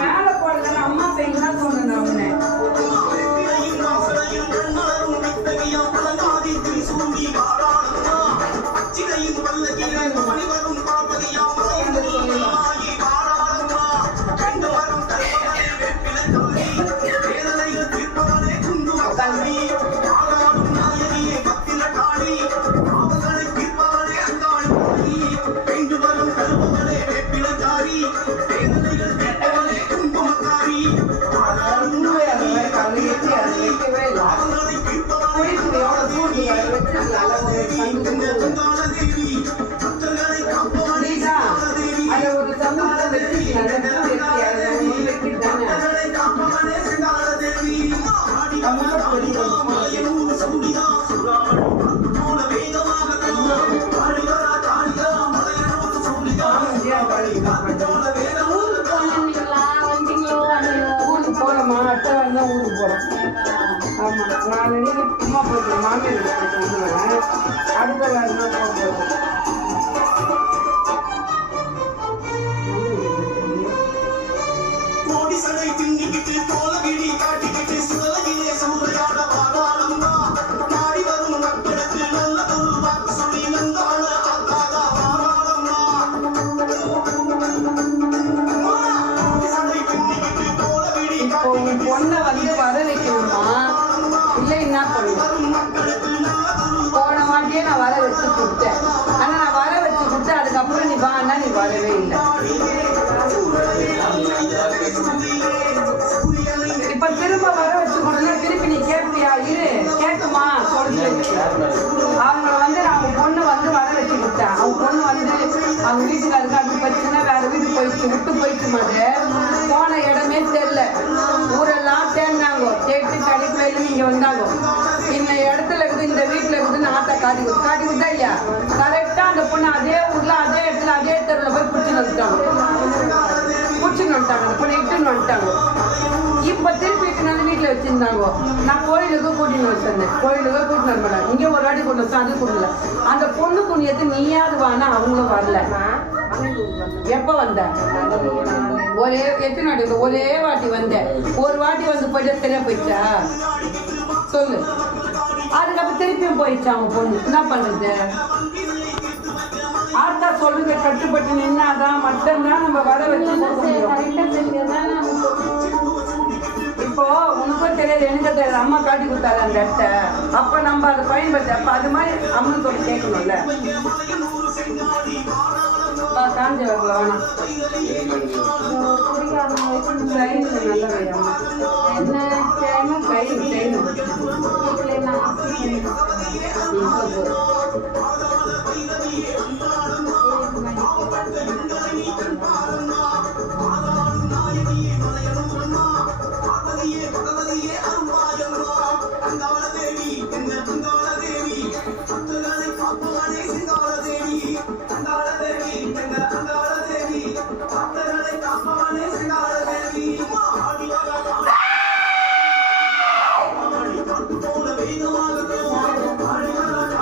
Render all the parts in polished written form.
மேல போடுறது அம்மா பெயின் தான் சொன்னேன் அவனை போறோமா அட்டை வந்து ஊருக்கு போறோம். ஆமா நான் சும்மா போயிட்டு மாமியார் அடுத்த வேலை போகிறோம். பொண்ணை வந்து வர வைக்கணுமா இல்லை என்ன பண்ணணும்? போன வாட்டியே நான் வர வச்சு கொடுத்தேன். ஆனால் நான் வர வச்சு கொடுத்தேன். அதுக்கப்புறம் நீ வான்னா நீ வரவே இல்லை. இப்ப திரும்ப வர வச்சு கொடுத்தா திருப்பி நீ கேட்பியா? இரு கேட்குமா சொல்லு. அவங்க வந்து அவங்க பொண்ணு வந்து வர வச்சு கொடுத்தேன். அவங்க பொண்ணு வந்து அவங்க வீட்டுக்காருக்கு அது பிரச்சனை வேற வீட்டுக்கு போயிடுச்சு விட்டு போயிடுச்சு மாதிரி போன இடமே தெரியல. ஊரெல்லாம் தேர்ந்தாங்க கேட்டு கடைக்கு இங்க வந்தாங்க. இந்த இடத்துல இருக்குது இந்த வீட்டுல இருக்குது ஆத்தா காட்டி கொடுத்தா இல்லையா? கரெக்டா அந்த பொண்ணு அதே ஊர்ல அதே இடத்துல அதே தெருவில் போய் பிடிச்சுன்னு வந்துட்டாங்க. அந்த பொண்ணை இட்டுன்னு வந்துட்டாங்க. இப்ப திருப்பி இட்டுன்னு வீட்டுல வச்சிருந்தாங்க. நான் கோயிலுக்கு கூட்டின்னு வச்சிருந்தேன். கோயிலுக்கு கூட்டின்னு வர மாட்டாங்க. இங்கே ஒரு வாட்டி கொண்டு வச்சேன். அது கொடுக்கல. அந்த பொண்ணு துணியத்து நீயாவது வானா அவங்களும் வரல. எப்ப வந்த? ஒரே எத்தனை வாட்டி? ஒரே வாட்டி வந்தேன். ஒரு வாட்டி வந்து போயிட்டு சரியா போயிடுச்சா சொல்லு. அதுக்கப்புறம் திருப்பியும் போயிடுச்சு அவங்க பொண்ணு. என்ன பண்ணுறது? ஆத்தா சொல்லுங்க கட்டுப்பட்டு நின்னாதான் மட்டும்தான் நம்ம வர வச்சு இப்போ உனக்கும் தெரியாது எனக்கு தெரியாது. அம்மா காட்டி கொடுத்தாரு அந்த இடத்த. அப்ப நம்ம அதை பயன்படுத்த அப்ப அது மாதிரி அம்மா சொல்லி கேட்கணும்ல. காஞ்சி வரல வேணாம் நல்ல வையம்மா என்ன செய்யணும்? கையில் செய்யணும்.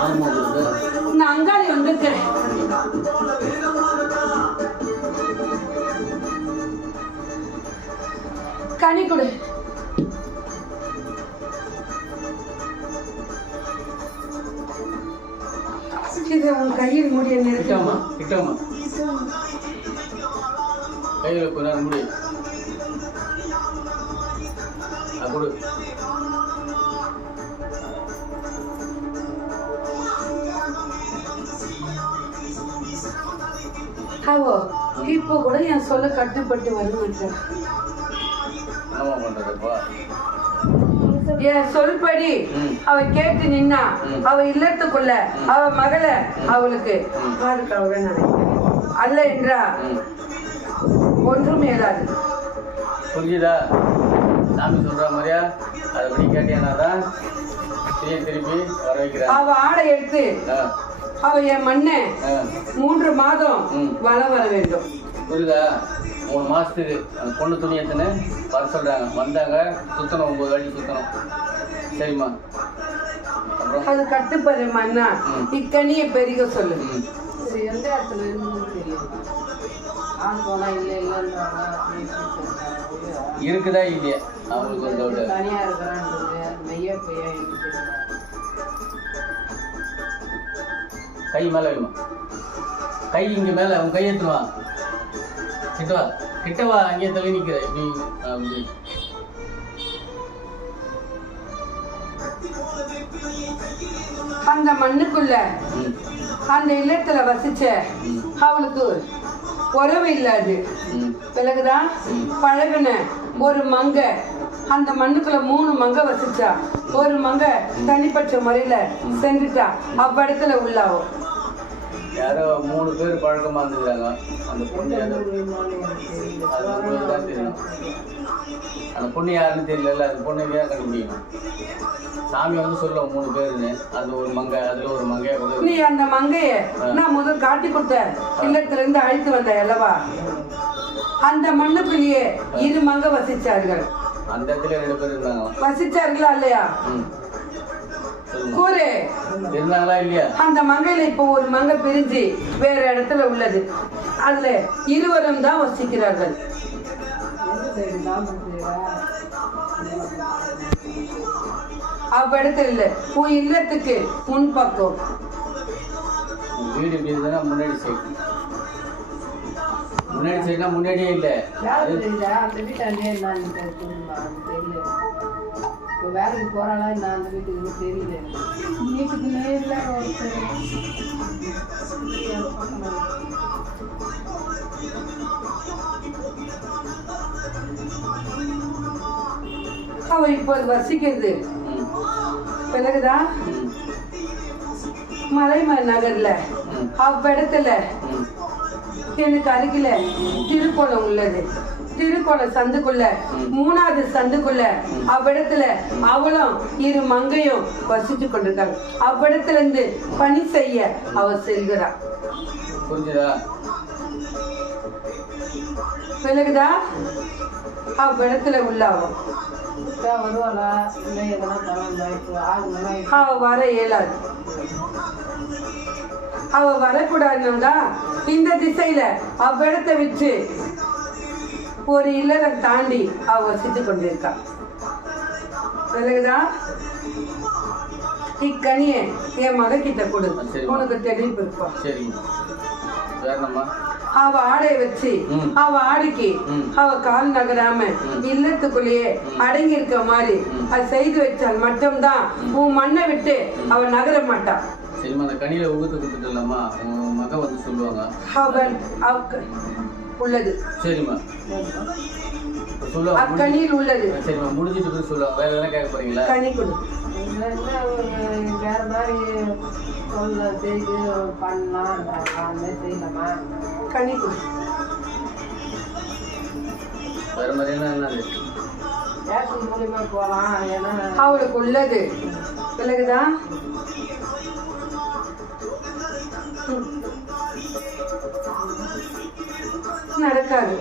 ஆமாம் கனி கொடு. இது உன் கையில் முடிய கிட்டமா கிட்டமா கையில் கொஞ்ச நேரம் முடி கொடு. அவோ இப்போ கூட என் சொல்ல கட்டுப்பட்டு வருமாட்டேன். என் சொல்படி அவ கேட்டு நின்னா அவ இல்லத்துக்குள்ள அவ மகளை அவளுக்கு அல்ல என்றா ஒன்றும் ஏறாது. புரிஞ்சுதா? சாமி சொல்ற மாதிரியா அதை கேட்டீங்கன்னாதான் திருப்பி வர வைக்கிறேன். அவ ஆடை எடுத்து அவ என் மண்ணை 3 மாதம் வளம் வர வேண்டும். புரியுதா? 3 மாசத்துக்கு அந்த பொண்ணு துணி எத்தனை வர சொல்றாங்க. வந்தாங்க சுத்தணும், 9 வாட்டி சுத்தணும். சரிம்மா? அப்புறம் அது கட்டுப்பாரு மண்ணா இக்கனியை பெருக சொல்லு. எந்த இடத்துல இருக்குதா இல்லையா அவங்களுக்கு ஒரு டவுட். தனியா இருக்கிறான் கை மேலே வைமா. கை இங்கே மேலே உன் கை எடுத்துவா. கிட்டவா கிட்டவா அங்கேயே தள்ளி நிற்கிற. இப்படி அப்படி அந்த மண்ணுக்குள்ள அந்த இல்லத்துல வசிச்ச அவளுக்கு உறவு இல்லாது பிறகுதான் பழகுன ஒரு மங்க அந்த மண்ணுக்குள்ள 3 மங்க வசிச்சா. ஒரு மங்க தனிப்பட்ட முறையில சென்றுட்டா. அவ்விடத்துல உள்ளாவும் யாரோ 3 பேர் பழக்கமா இருந்துக்கிறாங்க. அந்த பொண்ணு தான் தெரியும். அந்த பொண்ணு யாருன்னு தெரியல. அந்த பொண்ணு ஏன் கண்டுபிடிக்கணும்? சாமி வந்து சொல்லுவோம் 3 பேருன்னு. அது ஒரு மங்கை, அதுல ஒரு மங்கைய. நீ அந்த மங்கைய நான் முதல் காட்டி கொடுத்த இல்லத்துல இருந்து அழைத்து வந்த அல்லவா? அந்த மண்ணுக்குள்ளேயே 2 மங்க வசிச்சார்கள். அந்த இடத்துல 2 பேர் இருந்தாங்க. வசிச்சார்களா இல்லையா? கூறு இருந்தாங்களா இல்லையா? அந்த மங்கையில இப்போ ஒரு மங்கை பிரிஞ்சு வேற இடத்துல உள்ளது. அதுல 2 தான் வசிக்கிறார்கள். அவ்விடத்துல இல்ல, உன் இல்லத்துக்கு முன்பக்கம். வீடு எப்படி இருந்தா முன்னாடி சைடு. முன்னாடி சைடுனா முன்னாடியே இல்ல. அந்த வீட்டாண்டே வேலைக்கு போறாளா என்ன அந்த வீட்டுக்கு தெரியல. வீட்டுக்கு நேரில் அவ இப்போது வசிக்கிறது பிறகுதான் மலைமலை நகர்ல அவ்விடத்துல எனக்கு அருகில திருக்கோணம் உள்ளது. திருக்கோணம் சந்துக்குள்ள 3வது சந்துக்குள்ள அவ்விடத்துல அவளும் 2 மங்கையும் வசிச்சு கொண்டிருக்காங்க. அவ்விடத்துல இருந்து பணி செய்ய அவ செல்கிறாள். பிறகுதா அவ்விடத்துல உள்ளாவும் அவ வர இயலாது. அவ வரக்கூடாதுன்னா இந்த திசையில அவ்விடத்தை விட்டு ஒரு இல்லறம் தாண்டி அவ வசித்து கொண்டிருக்கா. பிறகுதான் இக்கனிய என் மக கிட்ட கொடு, உனக்கு தெரிவிப்பு இருப்போம். அவ ஆடைய வச்சு அவ ஆடிக்கு அவ கால் நகராம இல்லத்துக்குள்ளேயே அடங்கி இருக்க மாதிரி அது செய்து வச்சால் மட்டும்தான் உன் மண்ணை விட்டு அவ நகர மாட்டா. அவன் உள்ளது. சரிம்மா அக்கனியில் உள்ளது. சரிம்மா முடிஞ்சிட்டு போய் சொல்லுவாங்க. வேற எதனா கேட்க போறீங்களா? கனி கொடு. வேற மாதிரி சொல்ல செய்து பண்ணலாம் செய்யலாமா? கனி கொடு. வேற மாதிரி என்னது மூலியமா போகலாம். ஏன்னா அவளுக்கு உள்ளது பிறகுதான் நடக்காது.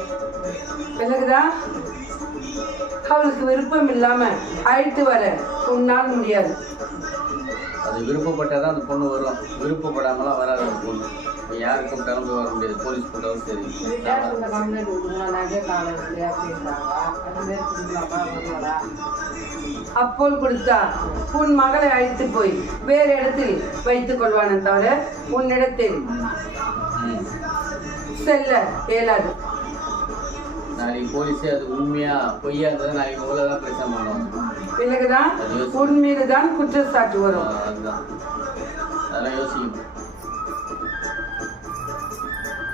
பிறகுதான் அவளுக்கு விருப்பம் இல்லாம அழைத்து வர உன்னால் முடியாது. அது விருப்பப்பட்டாதான் அந்த பொண்ணு வரும். விருப்பப்படாமலாம் வராது அந்த பொண்ணு. யார் கூப்பிட்டாலும் போய் வர முடியாது. போலீஸ் கூப்பிட்டாலும் சரி. ஸ்டேஷன்ல கம்ப்ளைண்ட் கொடுங்க, நகை காலம் இல்லையா அப்படின்றாங்க. அது மாரி கொடுக்கலாமா வருவாரா? அப்போல் கொடுத்தார், உன் மகளை அழைத்து போய் வேறு இடத்தில் வைத்துக் கொள்வானே தவிர உன்னிடத்தில் செல்ல இயலாது. நாளைக்கு போலீஸே அது உண்மையா பொய்யா இருந்தது நாளைக்கு உலகதான் பிரச்சனை பண்ணுவோம். பிறகுதான் உன் மீதுதான் குற்றச்சாட்டு வரும். அதுதான் அதெல்லாம் யோசிக்கணும்.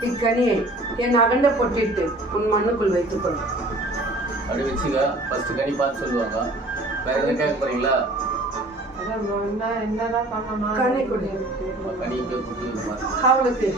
இக்கனியை என் அகண்ட பொட்டிட்டு உன் மண்ணுக்குள் வைத்துக்கொள். அப்படி வச்சுக்க. ஃபர்ஸ்ட் கனி பார்த்து சொல்லுவாங்க. வேற எதுவும் கேட்க போறீங்களா? கனி கொடு. கனி போய் கொடுத்து அவளுக்கு